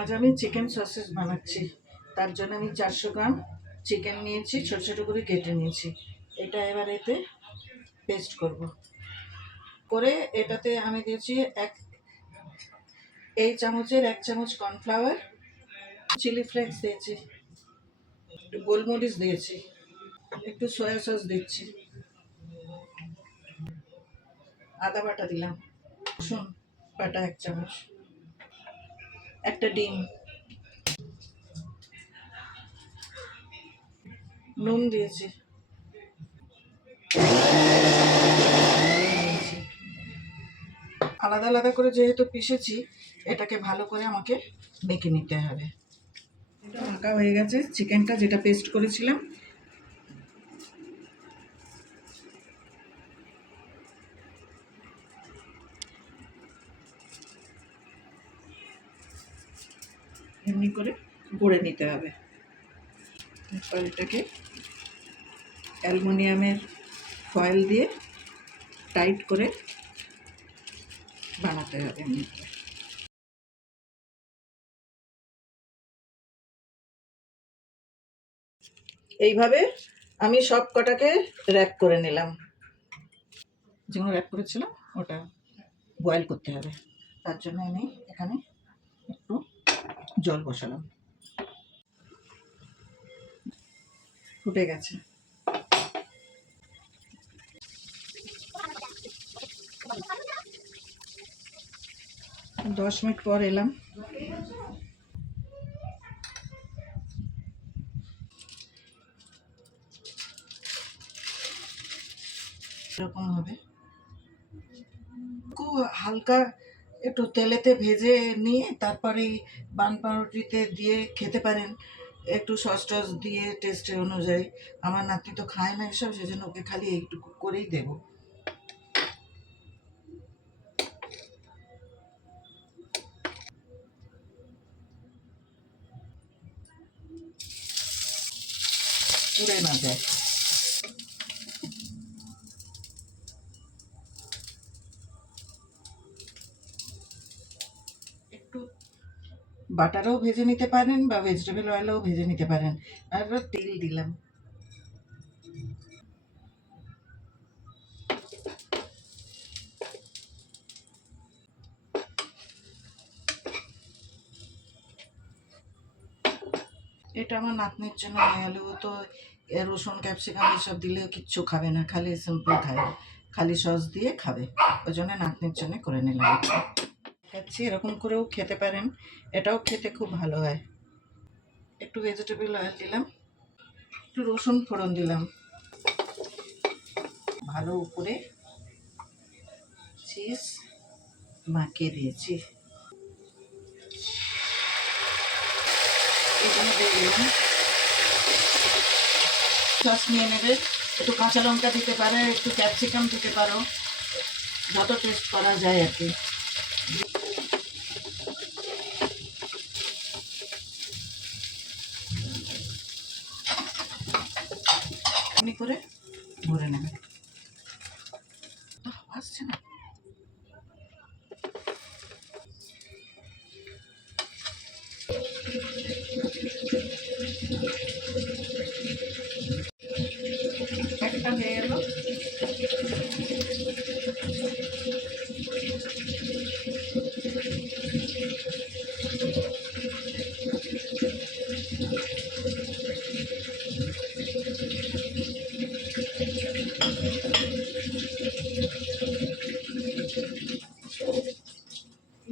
আজ আমি chicken sausage বানাচ্ছি। তার জন্য আমি 400 গ্রাম চিকেন নিয়েছি, ছোট ছোট করে কেটে নিয়েছি। এটা এবার এতে পেস্ট করব। করে এটাতে আমি দিয়েছি এই চামচের 1 চামচ কর্নফ্লাওয়ার, চিলি ফ্লেক্স দিয়েছি, একটু গোলমরিচ দিয়েছি, একটু সয়া সস দিচ্ছি, আদা বাটা দিলাম, রসুন বাটা 1 চামচ, একটা ডিম, নুন দিয়েছি, আলাদা আলাদা করে যেহেতু পিষেছি, এটাকে ভালো করে আমাকে মেখে নিতে হবে। এটা মাখা হয়ে গেছে। চিকেনটা যেটা পেস্ট করেছিলাম এমনি করে গড়ে নিতে হবে। তারপর এটাকে অ্যালুমিনিয়ামের ফয়েল দিয়ে টাইট করে বানাতে হবে। এমনি করে এইভাবে আমি সব কটাকে র্যাপ করে নিলাম। যেগুলো র্যাপ করেছিলাম ওটা বয়েল করতে হবে। তার জন্য আমি এখানে একটু জল বসালাম, ফুটে গেছে। দশ মিনিট পর এলাম। এরকম হবে। খুব হালকা একটু তেলেতে ভেজে নিয়ে তারপরে বান পাউরুটিতে দিয়ে খেতে পারেন, একটু সস টস দিয়ে টেস্টের অনুযায়ী। আমার নাতি তো খায় না এসব, সেজন্য ওকে খালি এইটুকু করেই দেব। পুড়ে না যায়। একটু বাটারও ভেজে নিতে পারেন বা ভেজিটেবল অয়েলও ভেজে নিতে পারেন। আর তেল দিলাম। এটা আমার নাতনির জন্য হয়ে গেল। ও তো রসুন ক্যাপসিকাম এসব দিলেও কিচ্ছু খাবে না, খালি সিম্পল খাবে, খালি সস দিয়ে খাবে। ওই জন্য নাতনির জন্য করে নিলাম। খাচ্ছি, এরকম করেও খেতে পারেন, এটাও খেতে খুব ভালো হয়। একটু ভেজিটেবল অয়েল দিলাম, একটু রসুন ফোড়ন দিলাম, ভালো উপরে চিজ মাখিয়ে দিয়েছি। এখানে দিয়ে দিলাম সস নিয়ে নেবে, একটু কাঁচা লঙ্কা দিতে পারে, একটু ক্যাপসিকাম দিতে পারো, যত টেস্ট করা যায় আর কি। এমনি করে ভরে নেবে। আসছে না। একটা হয়ে গেল।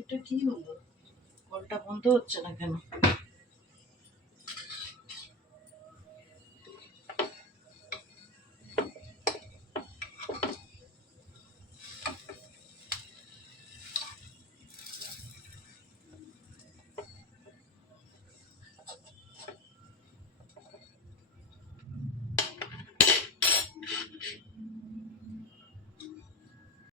এটা কি হলো? কলটা বন্ধ হচ্ছে না কেন?